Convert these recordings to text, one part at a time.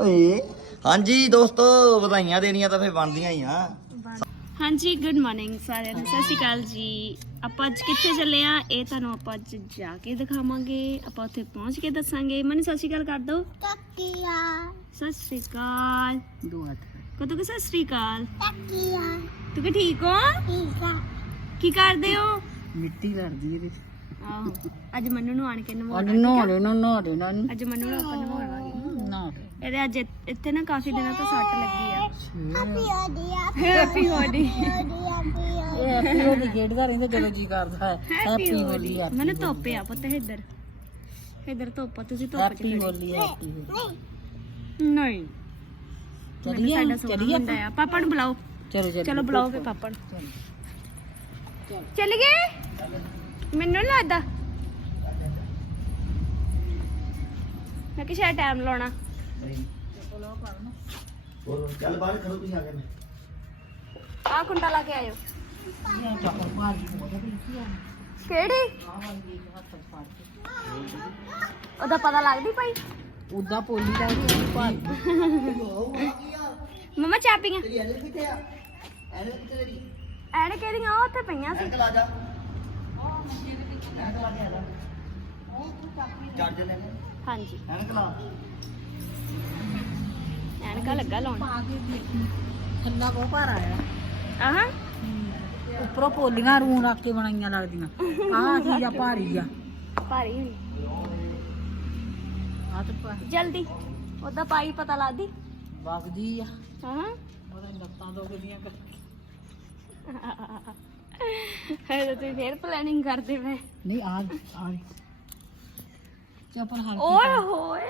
ਓਏ। ਹਾਂਜੀ ਦੋਸਤੋ ਵਧਾਈਆਂ ਦੇਣੀਆਂ ਤਾਂ ਫੇਰ ਬਣਦੀਆਂ ਹੀ ਆ। ਹਾਂਜੀ ਗੁੱਡ ਮਾਰਨਿੰਗ ਸਾਰਿਆਂ ਨੂੰ। ਸਤਿ ਸ਼੍ਰੀ ਅਕਾਲ ਜੀ। ਆਪਾਂ ਅੱਜ ਕਿੱਥੇ ਚੱਲੇ ਆ? ਇਹ ਤੁਹਾਨੂੰ ਆਪਾਂ ਅੱਜ ਜਾ ਕੇ ਦਿਖਾਵਾਂਗੇ। ਆਪਾਂ ਉੱਥੇ ਪਹੁੰਚ ਕੇ ਦੱਸਾਂਗੇ। ਮਨੀ ਸਤਿ ਸ਼੍ਰੀ ਅਕਾਲ ਕਰ ਦੋ। ਸਤਿ ਸ਼੍ਰੀ ਅਕਾਲ। ਦੋ ਹੱਥ ਕਦੋਂ ਕਿ ਸਤਿ ਸ਼੍ਰੀ ਅਕਾਲ? ਤੂੰ ਕਿ ਠੀਕ ਹੋ? ਕੀ ਕਰਦੇ ਹੋ? ਮਿੱਟੀ ਲੜਦੀ ਇਹਦੇ ਆਹੋ। ਅੱਜ ਮੰਨੂ ਨੂੰ ਆਣ ਕੇ ਅੱਜ ਨਵਾਉਣਾ ਨਹਾਉਣੇ ਨਾ ਨਹਾਉਣੇ ਨਾ। ਅੱਜ ਮੰਨੂ ਨੂੰ ਆਪਾਂ ਨਵਾਉਣਾਂਗੇ ਨਾ ਇਹਦੇ ਅੱਜ ਇ- ਇੱਥੇ ਨਾ ਕਾਫੀ ਦਿਨਾਂ ਤੋਂ ਸੱਟ ਲੱਗੀ ਆ। Happy happy Holi happy Holi ਖੇਡਦਾ ਰਹਿੰਦਾ ਜਦੋਂ ਜੀ ਕਰਦਾ ਹੈ। ਹੈਪੀ ਹੋਲੀ ਮੈਨੂੰ ਧੁੱਪ ਆ ਪੁੱਤ ਇੱਧਰ। ਇੱਧਰ ਧੁੱਪ ਆ, ਤੁਸੀਂ ਧੁੱਪ ਚ ਹੈਪੀ ਖੜੇ ਹੋਲੀ ਹੈਪੀ ਹੋਲੀ ਨਹੀਂ। ਚਲੀਏ ਸਾਡਾ ਸੋਹਣਾ ਚਲੀਏ ਆ। ਪਾਪਾ ਨੂੰ ਬੁਲਾਓ। ਚਲੋ ਚਲੋ। ਚਲੋ ਬੁਲਾਓ ਫੇ ਪਾਪਾ ਨੂੰ। ਚੱਲ ਗਏ? ਮੈਨੂੰ ਨੀ ਲੱਗਦਾ। ਮੈਂ ਕਿ ਸ਼ਾਇਦ ਟਾਈਮ ਲਾਉਣਾ। ਹੋਰ ਚੱਲ ਬਾਹਰ ਖੜੋ ਤੁਸੀਂ ਆ ਕੇ ਆ ਕੁੰਡਾ ਲਾ ਕੇ ਆਇਓ। ਕਿਹੜੀ? ਉਹਦਾ ਪਤਾ ਲੱਗਦੀ ਭਾਈ? ਉਦਾਂ ਪੋਲੀ ਦਾ ਵੀ ਭਾਲ ਮਮਾ ਚਾਪੀਆਂ ਤੇਰੀ ਐਨੇ ਕਿੱਥੇ ਆ? ਐਨੇ ਕਿੱਥੇ ਤੇਰੀ। ਐਣ ਕਿਹੜੀਆਂ ਉਹ ਉੱਥੇ ਪਈਆਂ ਸੀ। ਐਨਕ ਲਾ ਜਾ। ਐਨਕ ਲਾ ਕੇ ਆ ਜਾ। ਚਾਰਜਰ ਲੈ ਲੈ ਹਾਂਜੀ। ਐਨਕ ਲਾ। ਐਨਕਾ ਲੱਗਾ ਲਾਉਣ। ਥੱਲਾ ਕੋ ਭਾਰ ਆਇਆ। ਆਹਾਂ। ਉੱਪਰੋਂ ਪੋਲੀਆਂ ਰੂਣ ਰੱਖ ਕੇ ਬਣਾਈਆਂ ਲੱਗਦੀਆਂ। ਆਹ ਚੀਜ਼ ਆ ਭਾਰੀ ਆ। ਭਾਰੀ ਹੋਈ ਆ ਤੇ ਭਾਰੀ ਜਲਦੀ। ਉਹਦਾ ਪਾਈ ਪਤਾ ਲੱਗਦੀ। ਵਗਦੀ ਆ। ਹਾਂ ਉਹਦੇ ਲੱਤਾਂ ਤੋਂ ਕਿਦੀਆਂ ਹੈ ਤਾਂ ਤੁਸੀਂ ਫੇਰ ਪਲੈਨਿੰਗ ਕਰਦੇ ਵੇ ਨਹੀਂ ਆ ਆ ਚੱਪਲ ਹਲਕੀ ਓਏ ਹੋਏ।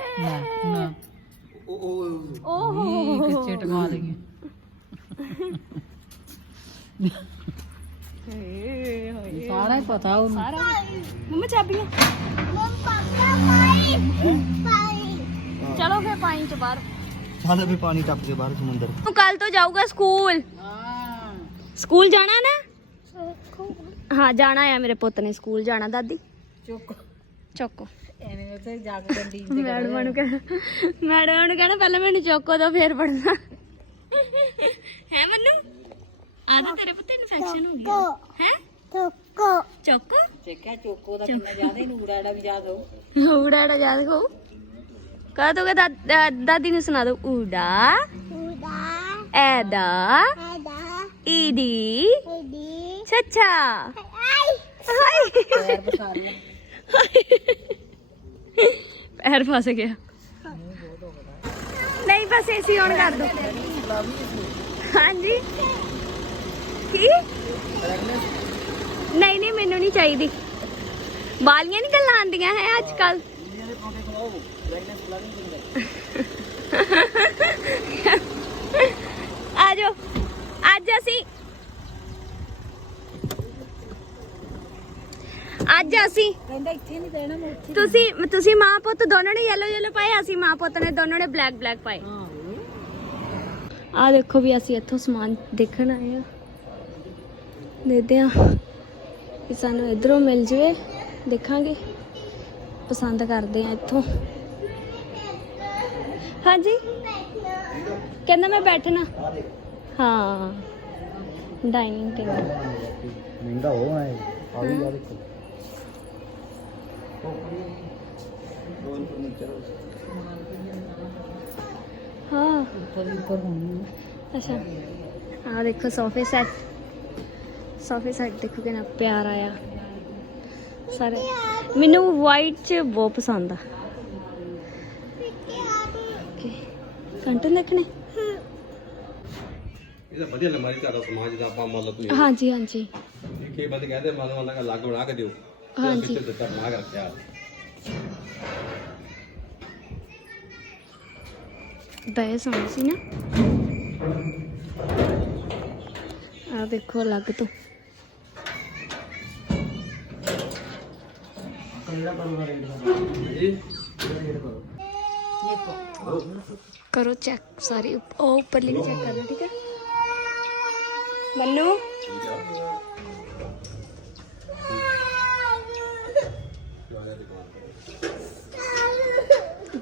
ਨਾ। ਓਹੋ ਇਹ ਕਿੱਥੇ ਟਕਾ ਲਈਏ ਹੇ ਹੋਏ ਸਾਰਾ ਹੀ ਪਤਾ ਉਹਨੂੰ ਸਾਰਾ ਮੰਮਾ ਚਾਬੀਆਂ ਚਲੋ ਫੇਰ ਪਾਣੀ ਚ ਬਾਹਰ ਹਾਲੇ ਵੀ ਪਾਣੀ ਟੱਪ ਕੇ ਬਾਹਰ ਸਮੁੰਦਰ ਤੂੰ ਕੱਲ ਤੋਂ ਜਾਊਗਾ ਸਕੂਲ ਹਾਂ ਸਕੂਲ ਜਾਣਾ ਨਾ ਹਾਂ ਜਾਣਾ ਆ ਮੇਰੇ ਪੁੱਤ ਨੇ ਸਕੂਲ ਜਾਣਾ ਦਾਦੀ ਚੁੱਕ ਚੁੱਕੋ ਐਵੇਂ ਉੱਥੇ ਜਾ ਕੇ ਗੱਡੀ ਤੇ ਮੈਡਮ ਨੂੰ ਕਹਿ ਮੈਡਮ ਨੂੰ ਕਹਿਣਾ ਪਹਿਲਾਂ ਮੈਨੂੰ ਚੁੱਕੋ ਦੋ ਫੇਰ ਪੜਨਾ ਹੈ ਮੰਨੂ? ਆ ਤਾਂ ਤੇਰੇ ਪੁੱਤ ਇਨਫੈਕਸ਼ਨ ਹੋ ਗਿਆ। ਹੈ? ਚੁੱਕੋ। ਚੁੱਕੋ? ਚੋਕੋ ਦਾ ਕਿੰਨਾ ਜ਼ਿਆਦਾ ਹੀ ਨੂੜਾੜਾ ਵੀ ਯਾਦ ਹੋ ਉੜਾੜਾ ਯਾਦ ਕੋ ਕਹ ਦੋਗੇ ਦਾਦੀ ਨੂੰ ਸੁਣਾ ਦੋ। ਉੜਾ ਐਦਾ ਈਡੀ ਛੱਛਾ। ਹਾਏ। ਪੈਰ ਬਸਾਰ ਲੈ ਪੈਰ ਫਸ ਗਿਆ। ਨਹੀਂ, ਬਸ ਏਸੀ ਔਨ ਕਰ ਦੋ। ਹਾਂਜੀ। ਕੀ? ਨਹੀਂ ਨਹੀਂ, ਮੈਨੂੰ ਨਹੀਂ ਚਾਹੀਦੀ। ਬਾਲੀਆਂ ਨਹੀਂ ਗੱਲਾਂ ਆਉਂਦੀਆਂ ਹੈ ਅੱਜ ਕੱਲ ਆ ਜਾਓ ਅੱਜ ਅਸੀਂ ਅੱਜ ਅਸੀਂ ਕਹਿੰਦਾ ਇੱਥੇ ਨਹੀਂ ਦੇਣਾ ਮੈਂ ਉੱਥੇ ਤੁਸੀਂ ਤੁਸੀਂ ਮਾਂ ਪੁੱਤ ਦੋਨੋਂ ਨੇ yellow yellow ਪਾਏ ਅਸੀਂ ਮਾਂ ਪੁੱਤ ਨੇ ਦੋਨੋਂ ਨੇ ਬਲੈਕ ਬਲੈਕ ਪਾਏ। ਆ ਦੇਖੋ ਵੀ ਅਸੀਂ ਇੱਥੋਂ ਸਮਾਨ ਦੇਖਣ ਆਏ ਆ। ਦੇਖਦੇ ਆ ਕਿ ਸਾਨੂੰ ਇਧਰੋਂ ਮਿਲ ਜਵੇ ਦੇਖਾਂਗੇ। ਪਸੰਦ ਕਰਦੇ ਆ ਇੱਥੋਂ। ਹਾਂਜੀ? ਕਹਿੰਦਾ ਮੈਂ ਬੈਠਣਾ। ਹਾਂ। ਡਾਈਨਿੰਗ ਟੇਬਲ ਮਹਿੰਗਾ ਹੋ ਹੈ। ਆ ਵੀ ਆ ਦੇਖੋ। ਹਾਂ। ਉੱਪਰ ਹੀ ਉੱਪਰ ਹੋਣੀ ਅੱਛਾ। ਆ ਦੇਖੋ ਸੋਫੇ ਸੈਟ ਸੋਫੇ ਸੈਟ ਦੇਖੋ ਕਿੰਨਾ ਪਿਆਰਾ ਆ। ਸਾਰੇ। ਮੈਨੂੰ ਵਾਈਟ ਚ ਬਹੁਤ ਪਸੰਦ ਆ। ਕੰਟਨ ਦੇਖਣੇ? ਇਹ ਤਾਂ ਵਧੀਆ ਲੰਮਾਰੀ ਤੁਹਾਡਾ ਸਮਾਨ ਜਿਹਦਾ ਆਪਾਂ ਤੁਸੀਂ ਹਾਂਜੀ ਹਾਂਜੀ। ਇਹ ਕਈ ਬੰਦੇ ਕਹਿੰਦੇ ਮੰਨ ਲਓ ਉਹਨਾਂ ਦਾ ਲੱਗ ਬਣਾ ਕੇ ਦਿਓ। ਹਾਂਜੀ। ਦਿੱਤਾ ਬੈ ਸੋਹਣੀ ਸੀ ਨਾ। ਆ ਦੇਖੋ ਅਲੱਗ ਤੋਂ। ਕਰੋ ਚੈੱਕ ਸਾਰੀ ਉਹ ਉੱਪਰਲੀ ਵੀ ਚੈੱਕ ਕਰਨਾ ਠੀਕ ਹੈ? ਮੰਨੂ?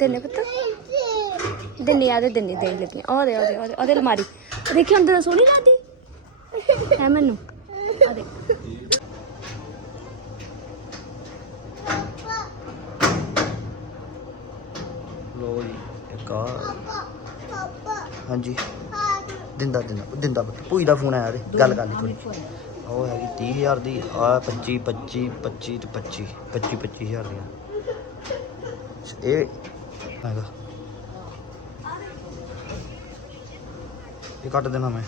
ਦੇਣੇ ਪੁੱਤ? ਦਿੰਨੀ ਆ ਦੇ ਦਿੰਨੀ ਦੇਣ ਲੱਗੀ ਉਹ ਦੇ ਉਹ ਦੇ ਉਹ ਦੇ ਉਹਦੇ ਅਲਮਾਰੀ ਉਹ ਦੇਖੀ ਅੰਦਰ ਸੋਹਣੀ ਲੱਗਦੀ। ਹੈ ਮੈਨੂੰ। ਆ ਦੇ ਲੋ ਜੀ ਇੱਕ ਆ। ਹਾਂਜੀ। ਦਿੰਦਾ ਦਿੰਦਾ ਦਿੰਦਾ ਪੁੱਤ। ਭੂਈ ਦਾ ਫੋਨ ਆਇਆ ਤੇ ਗੱਲ ਕਰ ਲਈ ਥੋੜੀ ਉਹ ਹੈਗੀ 30000 ਦੀ। ਆ 25 25 25 ਤੇ 25 25 25000 ਦੀ ਇਹ ਹੈਗਾ। ਇਹ ਕੱਟ ਦੇਣਾ ਮੈਂ।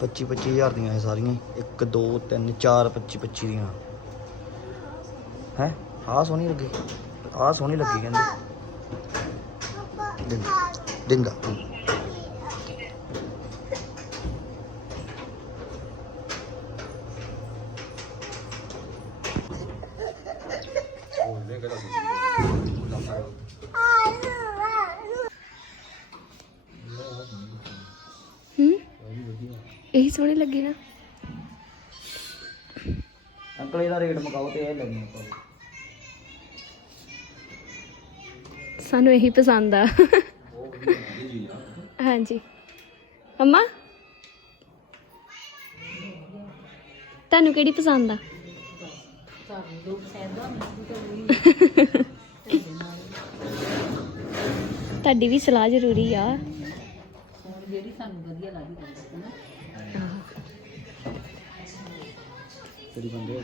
ਪੱਚੀ ਪੱਚੀ ਹਜ਼ਾਰ ਦੀਆਂ ਇਹ ਸਾਰੀਆਂ। ਹੀ। ਇੱਕ, ਦੋ, ਤਿੰਨ, ਚਾਰ 25 25 ਦੀਆਂ। ਹੈ? ਆਹ ਸੋਹਣੀ ਲੱਗੀ। ਆਹ ਸੋਹਣੀ ਲੱਗੀ ਕਹਿੰਦੇ। ਡਿੰਗਾ। ਡਿੰਗਾ। ਇਹੀ ਸੋਹਣੇ ਲੱਗੇ ਨਾ। ਅੰਕਲ ਇਹਦਾ ਰੇਟ ਮਕਾਓ ਤੇ ਇਹ ਲੱਗਣੀ ਆਪਾਂ ਸਾਨੂੰ ਇਹੀ ਪਸੰਦ ਆ। ਹਾਂਜੀ। ਅੰਮਾ? ਤੁਹਾਨੂੰ ਕਿਹੜੀ ਪਸੰਦ ਆ? ਤੁਹਾਡੀ ਵੀ ਸਲਾਹ ਜ਼ਰੂਰੀ ਆ। ਜਿਹੜੀ ਸਾਨੂੰ ਵਧੀਆ ਲੱਗਦੀ ਕਿਹੜੀ ਬੰਦੇ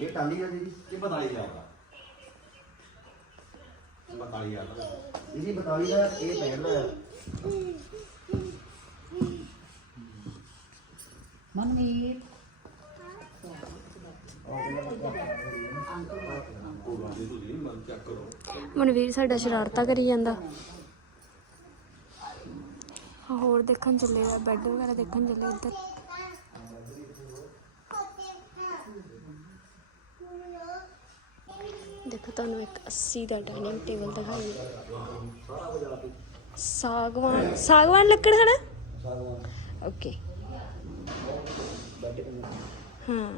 ਇਹ ਟਾਲੀ ਆ ਜੀ ਇਹ ਬਤਾ ਹੀ ਜਾਊਗਾ ਬਤਾ ਹੀ ਜਾਊਗਾ ਇਹਦੀ 42 ਦਾ ਇਹ 65 ਦਾ ਮਨਮੀਤ ਮਨਵੀਰ ਸਾਡਾ ਸ਼ਰਾਰਤਾਂ ਕਰੀ ਜਾਂਦਾ। ਹੋਰ ਦੇਖਣ ਚੱਲੇ ਆ ਬੈੱਡ ਵਗੈਰਾ ਦੇਖਣ ਚੱਲੇ ਉੱਧਰ। ਦੇਖੋ ਤੁਹਾਨੂੰ ਇੱਕ 80 ਦਾ ਡਾਈਨਿੰਗ ਟੇਬਲ ਦਿਖਾਈ ਸਾਗਵਾਨ ਸਾਗਵਾਨ ਲੱਕੜ ਹੈ ਨਾ ਓਕੇ ਹਾਂ।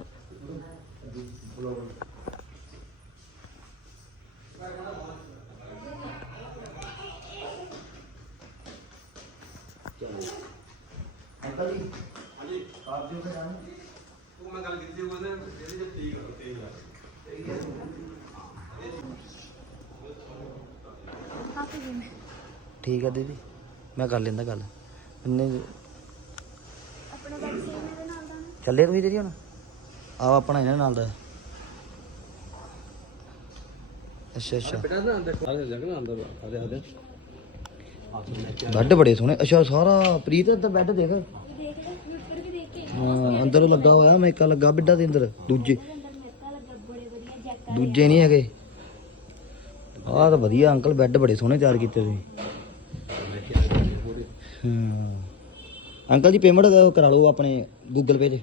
ਅੰਕਲ ਜੀ, ਹਾਂਜੀ। ਆਪ ਜੀ ਉੱਥੇ ਮੈਂ ਗੱਲ ਕੀਤੀ ਉਹਨੇ ਇਹਦੀ ਤੇ ਠੀਕ ਹੋ ਠੀਕ ਆ ਦੀਦੀ ਮੈਂ ਕਰ ਲੈਂਦਾ ਗੱਲ। ਇੰਨੇ ਚੱਲੇ ਤੁਸੀਂ ਦੀਦੀ ਹੁਣ? ਆਹ ਆਪਣਾ ਇਹਨਾਂ ਨਾਲ ਦਾ। ਅੱਛਾ ਅੱਛਾ। ਬੇਟਾ ਨਾ ਅੰਦਰ ਸਾਰੇ ਜਗ੍ਹਾ ਅੰਦਰ ਆਦੇ। ਆਦੇ ਬੈੱਡ ਬੜੇ ਸੋਹਣੇ। ਅੱਛਾ ਸਾਰਾ ਪ੍ਰੀਤ ਦਾ ਬੈੱਡ ਦੇਖ। ਹਾਂ ਅੰਦਰ ਲੱਗਾ ਹੋਇਆ ਮੇਕਾ ਲੱਗਾ ਬਿੱਡਾ ਦੇ ਅੰਦਰ। ਦੂਜੇ ਦੂਜੇ ਨਹੀਂ ਹੈਗੇ। ਆਹ ਤਾਂ ਵਧੀਆ ਅੰਕਲ ਬੈੱਡ ਬੜੇ ਸੋਹਣੇ ਤਿਆਰ ਕੀਤੇ ਤੁਸੀਂ। ਹਾਂ। ਅੰਕਲ ਜੀ ਪੇਮੈਂਟ ਕਰਾ ਲਓ ਆਪਣੇ ਗੂਗਲ ਪੇ ਤੇ।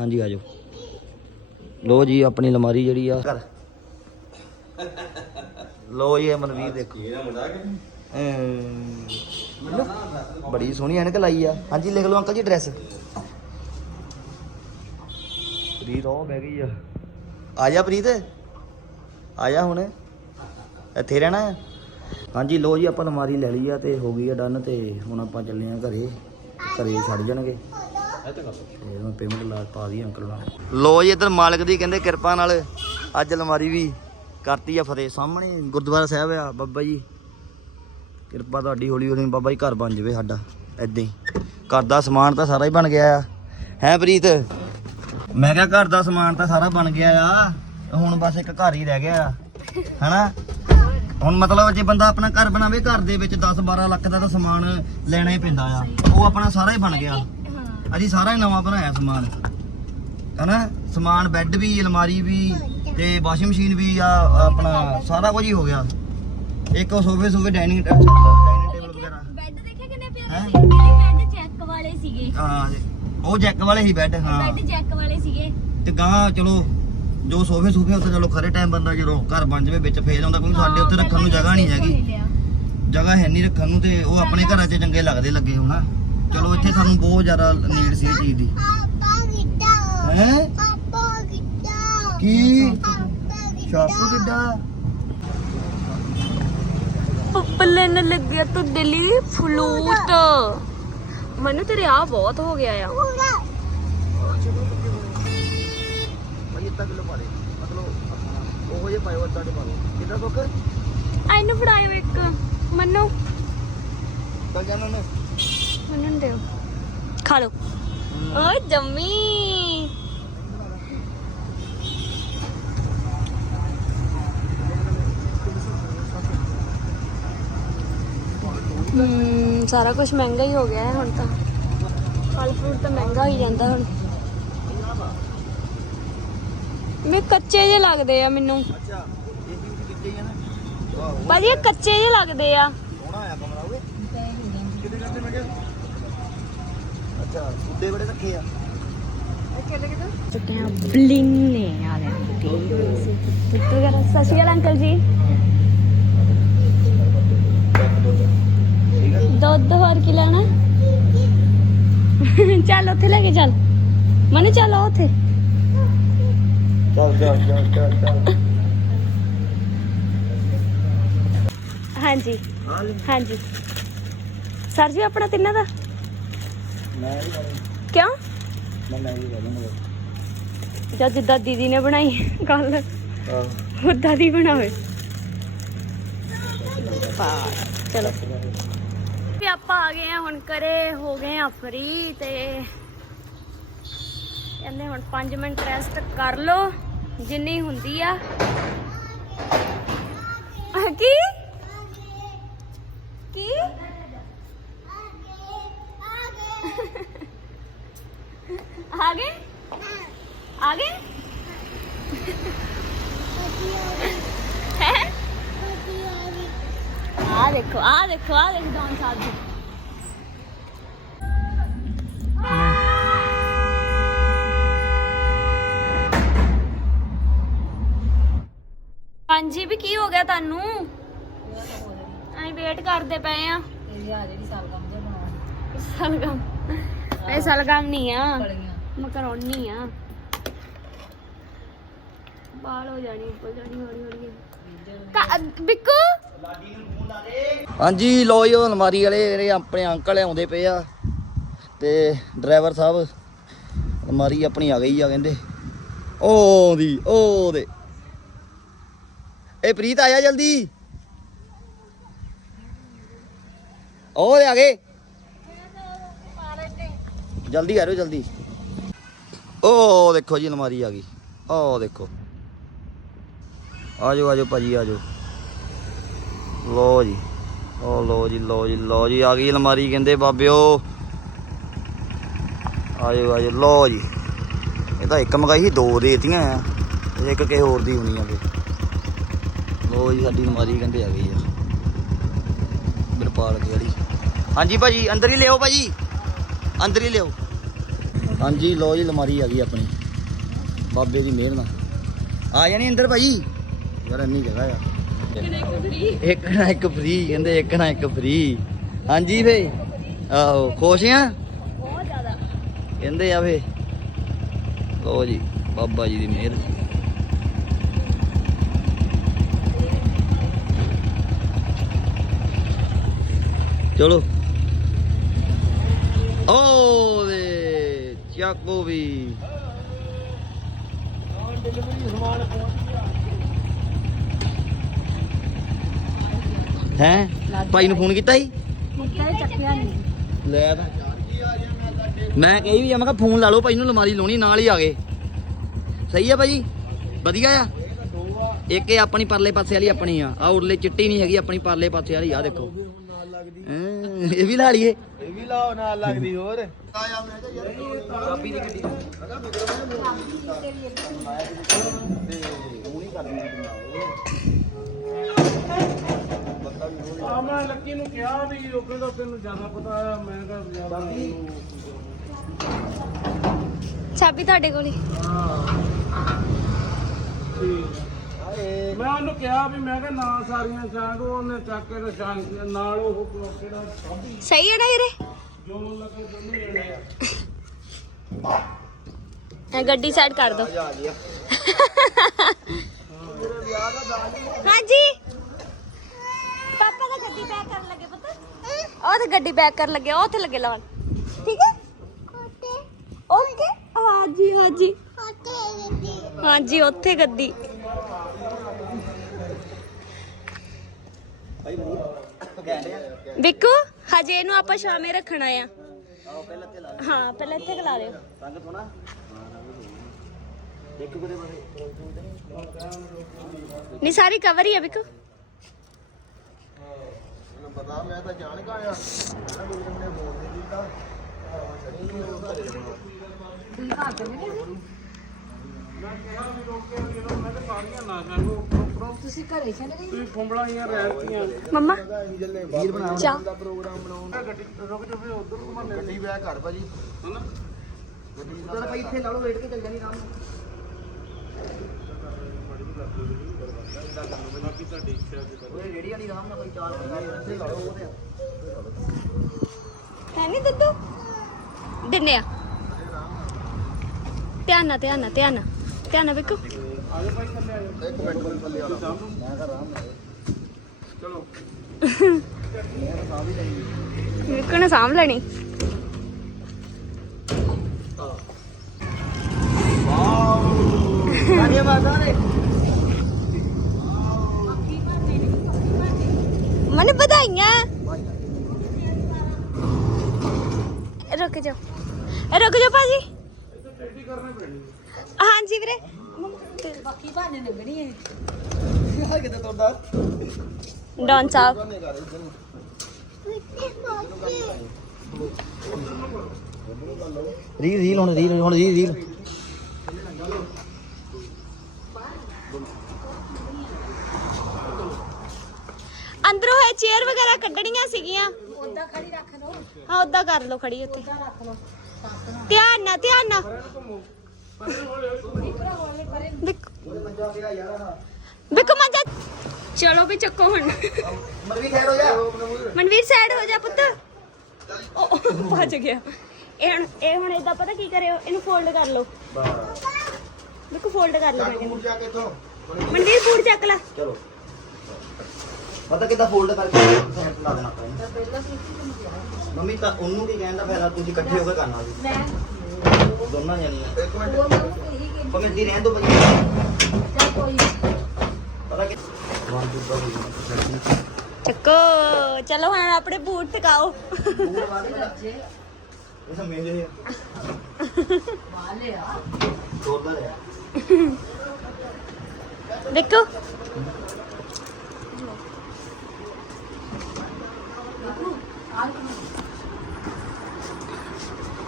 ਹਾਂਜੀ ਆ ਜਾਓ। ਲੋ ਜੀ ਆਪਣੀ ਅਲਮਾਰੀ ਜਿਹੜੀ ਆ। ਲੋ ਜੀ ਇਹ ਮਨਵੀਰ ਦੇਖੋ। ਮੁੰਡਾ ਕਿ ਬੜੀ ਸੋਹਣੀ ਐਨਕ ਲਾਈ ਆ। ਹਾਂਜੀ ਲਿਖ ਲਓ ਅੰਕਲ ਜੀ ਐਡਰੈਸ ਪ੍ਰੀਤ ਉਹ ਬਹਿ ਗਈ ਆ। ਆ ਜਾ ਪ੍ਰੀਤ। ਆ ਜਾ ਹੁਣ। ਇੱਥੇ ਰਹਿਣਾ ਆ? ਹਾਂਜੀ ਲੋ ਜੀ, ਆਪਾਂ ਅਲਮਾਰੀ ਲੈ ਲਈ ਆ ਤੇ ਹੋ ਗਈ ਆ ਡਨ ਤੇ ਹੁਣ ਆਪਾਂ ਚੱਲੇ ਆ ਘਰੇ। ਘਰੇ ਛੱਡ ਜਾਣਗੇ। ਤੇ ਹੁਣ ਪੇਮੈਂਟ ਲਾ ਪਾ ਦੀ ਅੰਕਲ ਨਾਲ ਲੋ ਜੀ, ਇਧਰ ਮਾਲਕ ਦੀ ਕਹਿੰਦੇ ਕਿਰਪਾ ਨਾਲ ਅੱਜ ਅਲਮਾਰੀ ਵੀ ਕਰਤੀ ਆ ਫਤਿਹ। ਸਾਹਮਣੇ ਗੁਰਦੁਆਰਾ ਸਾਹਿਬ ਆ, ਬਾਬਾ ਜੀ। ਕਿਰਪਾ ਤੁਹਾਡੀ, ਹੌਲੀ ਹੌਲੀ ਬਾਬਾ ਜੀ ਘਰ ਬਣ ਜਾਵੇ ਸਾਡਾ ਐਦਾਂ ਹੀ। ਘਰ ਦਾ ਸਮਾਨ ਤਾਂ ਸਾਰਾ ਹੀ ਬਣ ਗਿਆ ਆ। ਹੈ ਪ੍ਰੀਤ? ਮੈਂ ਕਿਹਾ ਘਰ ਦਾ ਸਮਾਨ ਤਾਂ ਸਾਰਾ ਬਣ ਗਿਆ ਆ। ਹੁਣ ਬਸ ਇੱਕ ਘਰ ਹੀ ਰਹਿ ਗਿਆ ਆ। ਹਨਾ? ਹੁਣ ਮਤਲਬ ਜੇ ਬੰਦਾ ਆਪਣਾ ਘਰ ਬਣਾਵੇ ਘਰ ਦੇ ਵਿੱਚ 10 12 ਲੱਖ ਦਾ ਤਾਂ ਸਮਾਨ ਲੈਣਾ ਹੀ ਪੈਂਦਾ ਆ। ਉਹ ਆਪਣਾ ਸਾਰਾ ਹੀ ਬਣ ਗਿਆ। ਅਸੀਂ ਸਾਰਾ ਹੀ ਨਵਾਂ ਬਣਾਇਆ ਸਮਾਨ। ਹਨਾ? ਸਮਾਨ ਬੈੱਡ ਵੀ ਅਲਮਾਰੀ ਵੀ ਤੇ ਵਾਸ਼ਿੰਗ ਮਸ਼ੀਨ ਵੀ ਆ ਆਪਣਾ ਸਾਰਾ ਕੁਝ ਹੀ ਹੋ ਗਿਆ। ਇੱਕ ਉਹ ਸੋਫੇ ਸੋਫੇ ਡਾਈਨਿੰਗ ਡਾਈਨਿੰਗ ਟੇਬਲ ਵਗੈਰਾ। ਬੈੱਡ ਦੇਖਿਆ ਕਿੰਨੇ ਪਿਆਰੇ ਬੈੱਡ ਚੈੱਕ ਵਾਲੇ ਸੀਗੇ। ਹਾਂ ਉਹ ਜੈਕ ਵਾਲੇ ਹੀ ਬੈੱਡ ਹਾਂ। ਬੈੱਡ ਚੈੱਕ ਵਾਲੇ ਸੀਗੇ। ਤੇ ਗਾਂ ਚਲੋ ਜੋ ਸੋਫੇ ਸੂਫੇ ਉੱਤੇ ਚਲੋ ਖਰੇ ਟਾਈਮ ਬੰਦਾ ਜਦੋਂ ਘਰ ਬਣ ਜਾਵੇ ਵਿੱਚ ਫੇਰ ਆਉਂਦਾ ਕਿਉਂਕਿ ਸਾਡੇ ਉੱਤੇ ਰੱਖਣ ਨੂੰ ਜਗ੍ਹਾ ਨਹੀਂ ਹੈਗੀ। ਜਗ੍ਹਾ ਹੈ ਨਹੀਂ ਰੱਖਣ ਨੂੰ ਤੇ ਉਹ ਆਪਣੇ ਘਰਾਂ 'ਚ ਚੰਗੇ ਲੱਗਦੇ ਲੱਗੇ ਹੋਣਾ ਚਲੋ ਇੱਥੇ ਸਾਨੂੰ ਬਹੁਤ ਜ਼ਿਆਦਾ ਨੀਡ ਸੀ ਇਹ ਚੀਜ਼ ਦੀ। ਹੈ? ਕੀ? ਸ਼ਾਪੂ ਕਿੱਡਾ? ਪੱਪਲੇ ਨੇ ਲੱਗਿਆ ਤੂੰ ਦਿੱਲੀ ਫਲੂਟ। ਮੈਨੂੰ ਤੇਰੇ ਆ ਬਹੁਤ ਹੋ ਗਿਆ ਆ। ਪਾ ਲਓ ਕਿੰਨਾ ਕੁੱਕ ਇਹਨੂੰ ਫੜਾਇਓ ਇੱਕ। ਮੰਨੋ। ਚੱਲ ਜਾਣਾ ਨੇ ਮੰਨਣ ਦਿਓ। ਖਾ ਲਓ। ਓ ਜੰਮੀ। ਹਮ ਸਾਰਾ ਕੁਝ ਮਹਿੰਗਾ ਹੀ ਹੋ ਗਿਆ ਹੈ ਹੁਣ ਤਾਂ। ਫਲ ਫਰੂਟ ਤਾਂ ਮਹਿੰਗਾ ਹੀ ਜਾਂਦਾ ਹੁਣ। ਮੈਂ ਕੱਚੇ ਜੇ ਲੱਗਦੇ ਆ ਮੈਨੂੰ। ਅੱਛਾ ਇਹ ਵੀ ਵਿੱਚ ਹੀ ਆ ਨਾ ਵਾਹ ਭਾਜੀ ਇਹ ਕੱਚੇ ਜੇ ਲੱਗਦੇ ਆ। ਸੋਹਣਾ ਆਇਆ ਕਮਰਾ ਓਏ। ਕਿਤੇ ਜਾਂਦੇ ਮੈਂ ਕਿਹਾ? ਅੱਛਾ ਉੱਡੇ ਬੜੇ ਰੱਖੇ ਆ। ਚੁੱਕੇ ਆ ਬਲਿੰਗ ਨੇ ਵਾਲਿਆਂ ਦੇ ਤੁੱਤੂ ਵਗੈਰਾ ਸਤਿ ਸ਼੍ਰੀ ਅਕਾਲ ਅੰਕਲ ਜੀ। ਦੁੱਧ ਹੋਰ ਕੀ ਲੈਣਾ? ਚੱਲ ਉੱਥੇ ਲੈ ਕੇ ਚੱਲ। ਮਨੇ ਚੱਲ ਆ ਉੱਥੇ ਚੱਲ ਚੱਲ ਚੱਲ ਚੱਲ। ਹਾਂਜੀ। ਹਾਂਜੀ। ਸਰ ਜੀ ਆਪਣਾ ਤਿੰਨਾਂ ਦਾ? ਕਿਉਂ? ਲਵਾਂਗਾ ਜਦ ਜਿੱਦਾਂ ਦੀਦੀ ਨੇ ਬਣਾਈ ਗੱਲ ਉਦਾਂ ਦੀ ਬਣਾਵੇ। ਚਲੋ। ਵੀ ਆਪਾਂ ਆ ਗਏ ਆ ਹੁਣ ਕਰੇ ਹੋ ਗਏ ਆ ਫਰੀ ਤੇ ਕਹਿੰਦੇ ਹੁਣ 5 ਮਿੰਟ ਰੈਸਟ ਕਰ ਲੋ ਜਿੰਨੀ ਹੁੰਦੀ ਆ। ਕੀ? ਆ ਗਏ? ਆ ਗਏ? ਹੈ? ਆ ਦੇਖੋ ਆ ਦੇਖੋ ਆ ਦੇਖੋ ਡੌਨ ਸਾਹਿਬ ਜੀ। ਹਾਂਜੀ ਵੀ ਕੀ ਹੋ ਗਿਆ ਤੁਹਾਨੂੰ? ਅਸੀਂ ਵੇਟ ਕਰਦੇ ਪਏ ਆ। ਇਹ ਆ ਜਿਹੜੀ ਸਲਗਮ ਜੇ ਬਣਾਉਣੀ। ਸਲਗਮ। ਇਹ ਸਲਗਮ ਨਹੀਂ ਆ। ਮਕਰੋਨੀ ਆ। ਬਾਲ ਹੋ ਜਾਣੀ ਉੱਪਰ ਜਾਣੀ ਹੌਲੀ ਹੌਲੀ। ਬਿੱਕੂ? ਹਾਂਜੀ ਲੋ ਜੀ ਉਹ ਅਲਮਾਰੀ ਵਾਲੇ ਜਿਹੜੇ ਆਪਣੇ ਅੰਕਲ ਆਉਂਦੇ ਪਏ ਆ ਤੇ ਡਰਾਈਵਰ ਸਾਹਿਬ ਅਲਮਾਰੀ ਆਪਣੀ ਆ ਗਈ ਆ ਕਹਿੰਦੇ। ਉਹ ਦੀ ਉਹ ਦੇ ਇਹ ਪ੍ਰੀਤ ਆਇਆ ਜਲਦੀ? ਉਹ ਦੇ ਆ ਗਏ। ਜਲਦੀ ਆ ਰਹੋ ਜਲਦੀ। ਓ ਦੇਖੋ ਜੀ, ਅਲਮਾਰੀ ਆ ਗਈ। ਓ ਦੇਖੋ। ਆਜੋ ਆਜੋ ਭਾਜੀ ਆਜੋ ਲੋ ਜੀ। ਉਹ ਲੋ ਜੀ ਲੋ ਜੀ ਲੋ ਜੀ, ਆ ਗਈ ਅਲਮਾਰੀ ਕਹਿੰਦੇ ਬਾਬਿਓ। ਆਜੋ ਆਜੋ ਲੋ ਜੀ। ਇਹ ਤਾਂ ਇੱਕ ਮੰਗਾਈ ਸੀ, ਦੋ ਦੇਤੀਆਂ ਆ। ਇੱਕ ਕਿਸੇ ਹੋਰ ਦੀ ਹੋਣੀ ਆ ਫੇ ਲੋ ਜੀ, ਸਾਡੀ ਅਲਮਾਰੀ ਕਹਿੰਦੇ ਆ ਗਈ ਆ। ਬਿਰਪਾਲ ਦੀ ਵਾਲੀ ਹਾਂਜੀ ਭਾਜੀ, ਅੰਦਰ ਹੀ ਲਿਓ ਭਾਜੀ। ਅੰਦਰ ਹੀ ਲਿਓ ਹਾਂਜੀ ਲੋ ਜੀ ਅਲਮਾਰੀ ਆ ਗਈ ਆਪਣੀ। ਬਾਬੇ ਦੀ ਮਿਹਰ ਨਾਲ। ਆ ਜਾਣੀ ਅੰਦਰ ਭਾਜੀ ਯਾਰ ਇੰਨੀ ਜਗ੍ਹਾ ਆ। ਇੱਕ ਨਾ ਇੱਕ ਫ੍ਰੀ ਕਹਿੰਦੇ ਇੱਕ ਨਾ ਇੱਕ ਫ੍ਰੀ ਹਾਂਜੀ ਫੇ ਆਹੋ ਖੁਸ਼ ਆ? ਬਹੁਤ ਜ਼ਿਆਦਾ। ਕਹਿੰਦੇ ਆ ਫੇ ਲੋ ਜੀ ਬਾਬਾ ਜੀ ਦੀ ਮਿਹਰ। ਚਲੋ। ਓ ਦੇ ਚੱਕੋ ਵੀ ਹੈ? ਭਾਈ ਨੂੰ ਫੋਨ ਕੀਤਾ ਸੀ? ਮੁੱਕਾ ਚੱਕਿਆ ਨਹੀਂ ਲੈ ਤਾਂ। ਮੈਂ ਕਹੀ ਵੀ ਆ, ਮੈਂ ਕਿਹਾ ਫੋਨ ਲਾ ਲਓ ਭਾਈ ਨੂੰ, ਅਲਮਾਰੀ ਲਾਉਣੀ, ਨਾਲ ਹੀ ਆ ਗਏ। ਸਹੀ ਆ ਭਾਜੀ? ਵਧੀਆ ਆ? ਇੱਕ ਇਹ ਆਪਣੀ ਪਰਲੇ ਪਾਸੇ ਵਾਲੀ ਆਪਣੀ ਆ। ਆ ਉਰਲੇ ਚਿੱਟੀ ਨਹੀਂ ਹੈਗੀ, ਆਪਣੀ ਪਰਲੇ ਪਾਸੇ ਵਾਲੀ ਆ ਦੇਖੋ। ਇਹ ਵੀ ਲਾ ਲਈਏ। ਲਾਓ ਨਾਲ ਲੱਗਦੀ ਹੋਰ। ਆ ਮੈਂ ਲੱਕੀ ਨੂੰ ਕਿਹਾ ਵੀ ਉਹ ਕਹਿੰਦਾ ਤੈਨੂੰ ਜ਼ਿਆਦਾ ਪਤਾ ਆ ਮੈਂ ਕਿਹਾ ਜ਼ਿਆਦਾ ਮੈਨੂੰ ਚਾਬੀ ਤੁਹਾਡੇ ਕੋਲ ਹੀ। ਠੀਕ ਮੈਂ ਉਹਨੂੰ ਕਿਹਾ ਵੀ ਮੈਂ ਕਿਹਾ ਨਾ ਸਾਰੀਆਂ ਛਾਂਗ ਉਹਨੇ ਚੱਕ ਕੇ ਤੇ ਛਾਂਗ ਨਾਲ ਉਹ ਕਿਹੜਾ ਸਹੀ ਹੈ ਨਾ ਵੀਰੇ ਜੋ ਨੂੰ ਲੱਗੇ ਦੋਨੋਂ ਜਣੇ ਆ ਇਹ ਗੱਡੀ ਸਾਈਡ ਕਰ ਦੋ। ਆ ਗਿਆ ਹਾਂਜੀ। ਪਾਪਾ ਦਾ ਗੱਡੀ ਬੈਕ ਕਰਨ ਲੱਗੇ ਪੁੱਤ। ਉਹ ਤੇ ਗੱਡੀ ਬੈਕ ਕਰਨ ਲੱਗੇ ਉਹ ਉੱਥੇ ਲੱਗੇ ਲਾਉਣ ਠੀਕ ਹੈ? ਓਕੇ। ਹਾਂਜੀ ਹਾਂਜੀ। ਹਾਂਜੀ ਉੱਥੇ ਗੱਡੀ। ਭਾਈ ਮੂੰਹ ਗੈਂਦੇ ਆ ਬਿੱਕੂ ਹਜੇ ਇਹਨੂੰ ਆਪਾਂ ਸ਼ਾਮੇ ਰੱਖਣਾ ਆ। ਆਓ ਪਹਿਲਾਂ ਤੇ ਲਾ ਲੈ ਹਾਂ, ਪਹਿਲਾਂ ਇੱਥੇ ਖਲਾ ਲਿਓ ਰੰਗ ਥੋਣਾ ਇੱਕ ਗੁਰੇ ਬਰੇ ਨਹੀਂ, ਸਾਰੀ ਕਵਰ ਹੀ ਆ ਬਿੱਕੂ। ਪਤਾ ਮੈਂ ਤਾਂ ਜਾਣ ਕਾ ਆਇਆ ਮੈਂ ਕੋਈ ਨੇ ਬੋਲ ਦੇ ਦਿੱਤਾ ਤੁਸੀਂ ਘਰੇ ਚਲੇ ਗਏ ਤੁਸੀਂ ਫੁੰਬਲਾਂ ਹੀ ਰਹਿਤੀਆਂ। ਮੰਮਾ? ਵੀਰ ਬਣਾਉਣ ਚਾਹ। ਦਾ ਪ੍ਰੋਗਰਾਮ ਬਣਾਉਣ ਗੱਡੀ ਰੁਕ ਜਾ ਫੇ ਉਧਰ ਘੁਮਾਣੇ ਗੱਡੀ ਵਿਆਹ ਘਰ ਭਾਜੀ। ਹਨਾ? ਗੱਡੀ ਦਾ ਭਾਈ ਇੱਥੇ ਲਾ ਲਓ ਵੇਟ ਕੇ ਚੱਲ ਜਾਣੀ ਕੰਮ ਬਾਕੀ ਤੁਹਾਡੀ ਇੱਛਾ ਜੀ ਓਏ ਰੇੜੀ ਵਾਲੀ ਆਰਾਮ ਨਾਲ ਕੋਈ ਚਾਲ ਬੰਦਾ ਇੱਥੇ ਲਾ ਲਓ ਉਹਦੇ ਹੈ ਨਹੀਂ ਦੁੱਧੂ ਦਿੰਨੇ ਆ। ਧਿਆਨ ਨਾਲ ਧਿਆਨ ਨਾਲ ਧਿਆਨ ਨਾਲ। ਧਿਆਨ ਨਾਲ ਬਿੱਕੂ ਆਜੋ ਭਾਈ ਥੱਲੇ ਆਜੋ ਇੱਕ ਮਿੰਟ ਨੂੰ ਥੱਲੇ ਆ ਮੈਂ ਤਾਂ ਆਰਾਮ ਨਾਲ ਚਲੋ ਮੈਂ ਤਾਂ ਸਾਹ ਵੀ ਲਈ ਬਿੱਕੂ ਨੇ ਸਾਂਭ ਲੈਣੀ। ਵਾਹ ਮਾਤਾ ਨੇ ਮਨ ਵਧਾਈਆਂ। ਰੁਕ ਜਾਓ। ਰੁਕ ਜਾਓ ਭਾਜੀ। ਹਾਂਜੀ ਵੀਰੇ। ਬਾਕੀ ਬਹਾਨੇ ਲੱਗਣੀ ਹੈ ਯਾਰ ਕਿਤੇ ਤੁਰਦਾ ਡੌਨ ਸਾਹਿਬ। ਨੇ ਕਰ ਇੱਧਰ ਨੂੰ ਰੀਲ ਰੀਲ ਹੁਣ ਰੀਲ ਹੁਣ ਰੀਲ ਰੀਲ। ਅੰਦਰੋਂ ਹੈ ਚੇਅਰ ਵਗੈਰਾ ਕੱਢਣੀਆਂ ਸੀਗੀਆਂ। ਉਦਾਂ ਖੜੀ ਰੱਖ ਦੋ ਹਾਂ ਉਦਾਂ ਕਰ ਲਓ ਖੜੀ ਉੱਥੇ। ਧਿਆਨ ਨਾਲ ਧਿਆਨ ਨਾਲ। ਬਿੱਕੂ ਮੰਜਾ ਚਲੋ ਵੀ ਚੱਕੋ ਹੁਣ। ਮਰਵੀ ਖੈਰ ਹੋ ਜਾ। ਮਨਵੀਰ ਸਾਈਡ ਹੋ ਜਾ ਪੁੱਤ। ਉਹ ਭੱਜ ਗਿਆ। ਇਹ ਹੁਣ ਇਹ ਹੁਣ ਇਦਾਂ ਪਤਾ ਕੀ ਕਰਿਓ? ਇਹਨੂੰ ਫੋਲਡ ਕਰ ਲਓ। ਬਿੱਕੂ ਫੋਲਡ ਕਰ ਲਓ। ਮੈਂ ਕਹਿੰਦੀ ਜਾ ਕੇ ਇੱਥੋਂ। ਮਨਵੀਰ ਬੂਟ ਚੱਕ ਲੈ। ਚਲੋ। ਪਤਾ ਕਿੱਦਾਂ ਫੋਲਡ ਕਰਕੇ ਸਾਈਡ ਲਾ ਦੇਣਾ ਆਪਾਂ ਇਹਨੂੰ। ਮੰਮੀ ਤਾਂ ਉਹਨੂੰ ਕੀ ਕਹਿੰਦਾ ਫਾਇਦਾ? ਤੁਸੀਂ ਇਕੱਠੇ ਹੋ ਕੇ ਕਰਨਾ ਜੀ ਮੈਂ ਦੋਨਾਂ ਜਣੀਆਂ। ਇੱਕ ਮਿੰਟ। ਉਹ ਮੈਂ ਉਹਨੂੰ ਇਹੀ ਕਹਿੰਦੀ ਕਮੇਟੀ ਰਹਿਣ ਦੋ ਭਾਈ। ਚੱਲ ਕੋਈ ਪਤਾ ਕਿ? ਵਾਂ ਦੂ ਦਾ ਚੱਕੋ ਚਲੋ ਹੁਣ ਆਪਣੇ ਬੂਟ ਟਿਕਾਓ। ਇਹ ਤਾਂ ਮੇਰੇ ਦੋਦਾ ਦੇਖੋ।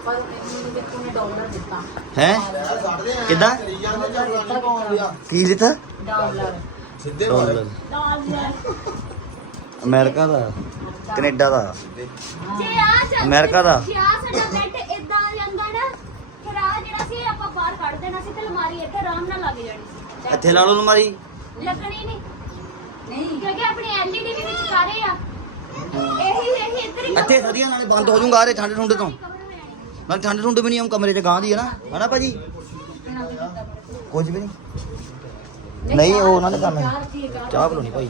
ਨੇ ਡਾਲਰ ਦਿੱਤਾ। ਹੈ? ਕਿੱਦਾਂ? ਕੀ ਦਿੱਤਾ? ਡਾਲਰ ਡਾਲਰ ਅਮਰੀਕਾ ਦਾ ਕੈਨੇਡਾ ਦਾ। ਜੇ ਆ ਚੱਲ ਅਮਰੀਕਾ ਦਾ। ਜੇ ਆ ਸਾਡਾ ਬੈੱਡ ਇਦਾਂ ਆ ਜਾਂਦਾ ਨਾ ਫਿਰ ਆ ਜਿਹੜਾ ਸੀ ਇਹ ਆਪਾਂ ਬਾਹਰ ਕੱਢ ਦੇਣਾ ਸੀ ਤੇ ਅਲਮਾਰੀ ਇੱਥੇ ਆਰਾਮ ਨਾਲ ਲੱਗ ਜਾਣੀ ਸੀ। ਇੱਥੇ ਲਾ ਲਓ ਅਲਮਾਰੀ। ਲੱਗਣੀ ਨਹੀਂ। ਨਹੀਂ। ਕਿਉਂਕਿ ਆਪਣੀ ਐਲਈਡੀ ਵੀ ਵਿੱਚ ਕਾਰੇ ਆ? ਇਹੀ ਇਹੀ ਇੱਧਰ ਹੀ ਇੱਥੇ ਸਰੀਆਂ ਨਾਲੇ ਬੰਦ ਹੋ ਜਾਊਗਾ ਆਰੇ ਠੰਡ ਠੁੰਡ ਤੋਂ। ਨਾਲ ਠੰਡ ਠੁੰਡ ਵੀ ਨਹੀਂ ਆਉਂ ਕਮਰੇ 'ਚ ਗਾਂ ਦੀ ਹੈ ਨਾ। ਹਨਾ ਭਾਜੀ? ਕੁਝ ਵੀ ਨਹੀਂ। ਨਹੀਂ ਉਹ ਉਹਨਾਂ ਨੇ ਕਰਨਾ ਚਾਹ ਬਣਾਉਣੀ ਭਾਈ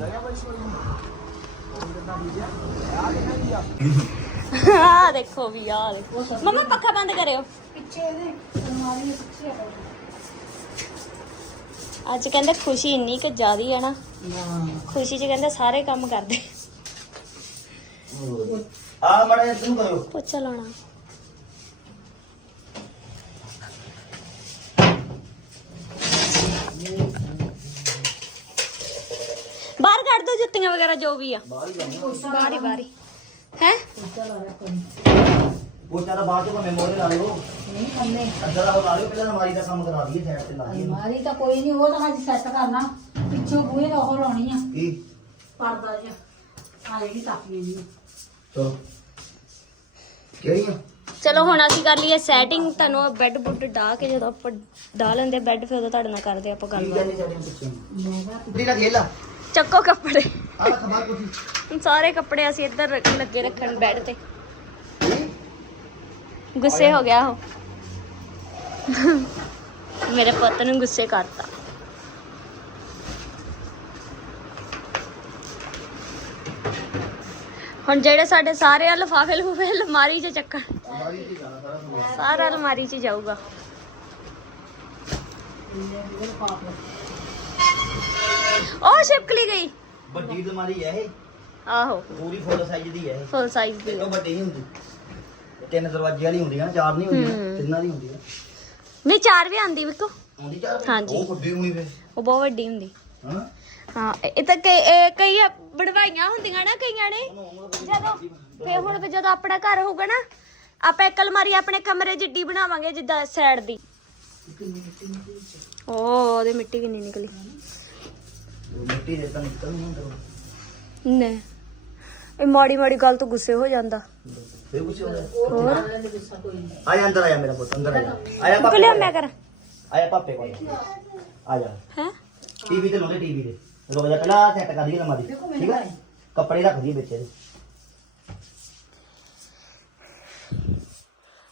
ਆ ਦੇਖੋ ਵੀ ਆ ਦੇਖੋ ਮੰਮਾ ਪੱਖਾ ਬੰਦ ਕਰਿਓ। ਪਿੱਛੇ ਇਹਦੇ ਅਲਮਾਰੀ ਪਿੱਛੇ ਆ ਅੱਜ ਕਹਿੰਦੇ ਖੁਸ਼ੀ ਇੰਨੀ ਕਿ ਜ਼ਿਆਦੀ ਹੈ ਨਾ। ਖੁਸ਼ੀ 'ਚ ਕਹਿੰਦੇ ਸਾਰੇ ਕੰਮ ਕਰਦੇ। ਆ ਮੜਾ ਤੂੰ ਕਰੋ ਪੋਚਾ ਲਾਉਣਾ। ਕੱਢ ਦੋ ਜੁੱਤੀਆਂ ਵਗੈਰਾ ਜੋ ਵੀ ਆ। ਬਾਹਰ ਹੀ ਬਾਹਰ ਹੀ ਹੈ। ਪੋਚਾ ਦਾ ਬਾਅਦ ਚ ਮੈਮੋਰੀ ਲਾ ਲਿਓ। ਨਹੀਂ ਕੰਨੇ ਅੱਧਾ ਦਾ ਲਾ ਲਿਓ ਪਹਿਲਾਂ ਅਲਮਾਰੀ ਦਾ ਕੰਮ ਕਰਾ ਦਈਏ ਸਾਈਡ ਤੇ ਲਾ ਦਈਏ ਅਲਮਾਰੀ ਤਾਂ ਕੋਈ ਨਹੀਂ ਉਹ ਤਾਂ ਅੱਜ ਸੈੱਟ ਕਰਨਾ। ਪਿੱਛੋਂ ਬੂਹੇ ਦਾ ਉਹ ਲਾਉਣੀ ਆ। ਕੀ? ਪਰਦਾ ਜਿਹਾ। ਆ ਜਿਹੜੀ ਤੱਕਨੀ ਨਹੀਂ ਚਲੋ ਕਿਹੜੀਆਂ ਚਲੋ ਹੁਣ ਅਸੀਂ ਕਰ ਲਈਏ ਸੈਟਿੰਗ ਤੁਹਾਨੂੰ ਬੈੱਡ ਬੁੱਡ ਡਾ ਕੇ ਜਦੋਂ ਆਪਾਂ ਡਾ ਲੈਂਦੇ ਬੈੱਡ ਫਿਰ ਉਦੋਂ ਤੁਹਾਡੇ ਨਾਲ ਕਰਦੇ ਆਪਾਂ ਗੱਲਬਾਤ। ਮੈਂ ਕੁੜੀ ਦਾ ਖੇਲਾ ਚੱਕੋ ਕੱਪੜੇ। ਆ ਹੁਣ ਸਾਰੇ ਕੱਪੜੇ ਅਸੀਂ ਇੱਧਰ ਰੱਖ- ਲੱਗੇ ਰੱਖਣ ਬੈੱਡ ਤੇ। ਗੁੱਸੇ ਹੋ ਗਿਆ ਉਹ। ਮੇਰੇ ਪੁੱਤ ਨੂੰ ਗੁੱਸੇ ਕਰਤਾ। ਹੁਣ ਜਿਹੜੇ ਸਾਡੇ ਸਾਰੇ ਲਫਾਫੇ ਲਫੂਫੇ ਅਲਮਾਰੀ 'ਚ ਚੱਕਣ। ਸਾਰਾ ਅਲਮਾਰੀ 'ਚ ਜਾਊਗਾ। ਉਹ ਛਿਪਕਲੀ ਗਈ। ਵੱਡੀ ਅਲਮਾਰੀ ਹੈ ਇਹ। ਆਹੋ। ਪੂਰੀ ਫੁੱਲ ਸਾਈਜ਼ ਦੀ ਹੈ ਫੁੱਲ ਸਾਈਜ਼ ਦੀ ਤੋਂ ਵੱਡੀ ਨਹੀਂ ਹੁੰਦੀ। ਇਹ ਤਿੰਨ ਦਰਵਾਜ਼ੇ ਵਾਲੀ ਹੁੰਦੀ ਨਾ ਚਾਰ ਨਹੀਂ ਹੁੰਦੀਆਂ ਹੂੰ। ਤਿੰਨਾਂ ਦੀ ਹੁੰਦੀ ਆ ਨਹੀਂ ਚਾਰ ਵੀ ਆਂਦੀ ਵਿਕੋ ਹੁੰਦੀ ਚਾਰ? ਹਾਂਜੀ। ਉਹ ਵੱਡੀ ਹੋਣੀ ਫੇ ਉਹ ਬਹੁਤ ਵੱਡੀ ਹੁੰਦੀ। ਹਾਂ ਹਾਂ ਇਹ ਤਾਂ ਕਈ ਇਹ ਕਈ ਬੜਵਾਈਆਂ ਹੁੰਦੀਆਂ ਨਾ ਕਈਆਂ ਨੇ। ਜਦੋਂ ਫੇ ਹੁਣ ਵੀ ਜਦੋਂ ਆਪਣਾ ਘਰ ਹੋਊਗਾ ਨਾ ਆਪਾਂ ਇੱਕ ਅਲਮਾਰੀ ਆਪਣੇ ਕਮਰੇ ਜਿੱਡੀ ਬਣਾਵਾਂਗੇ ਜਿੱਦਾਂ ਸਾਈਡ ਦੀ। ਓ ਉਹਦੇ ਮਿੱਟੀ ਕਿੰਨੀ ਨਿਕਲੀ? ਮਿੱਟੀ ਦੇ ਤਾਂ ਨਿਕਲ ਨਹੀਂ ਹੁੰਦਾ ਨੇ ਇਹ ਮਾੜੀ ਮਾੜੀ ਗੱਲ ਤੋਂ ਗੁੱਸੇ ਹੋ ਜਾਂਦਾ। ਫੇ ਕੁਛ ਹੋ ਗਿਆ ਹੋਰ? ਆ ਜਾ ਅੰਦਰ ਆ ਜਾ ਮੇਰਾ ਪੁੱਤ ਅੰਦਰ ਆ ਜਾ ਆਇਆ ਪਾਪੇ ਕਿਲਿਆ ਕੋਲ। ਮੈਂ ਕਰ। ਆਇਆ ਪਾਪੇ ਕੋਲ। ਆ ਜਾ ਹੈ? ਟੀਵੀ ਤੇ ਲਾਉਂਦੇ ਟੀਵੀ ਤੇ। ਰੁਕ ਜਾ ਪਹਿਲਾਂ ਸੈੱਟ ਕਰ ਦਈਏ ਅਲਮਾਰੀ ਠੀਕ ਹੈ ਕੱਪੜੇ ਰੱਖ ਦਈਏ ਵਿੱਚ। ਇਹਦੇ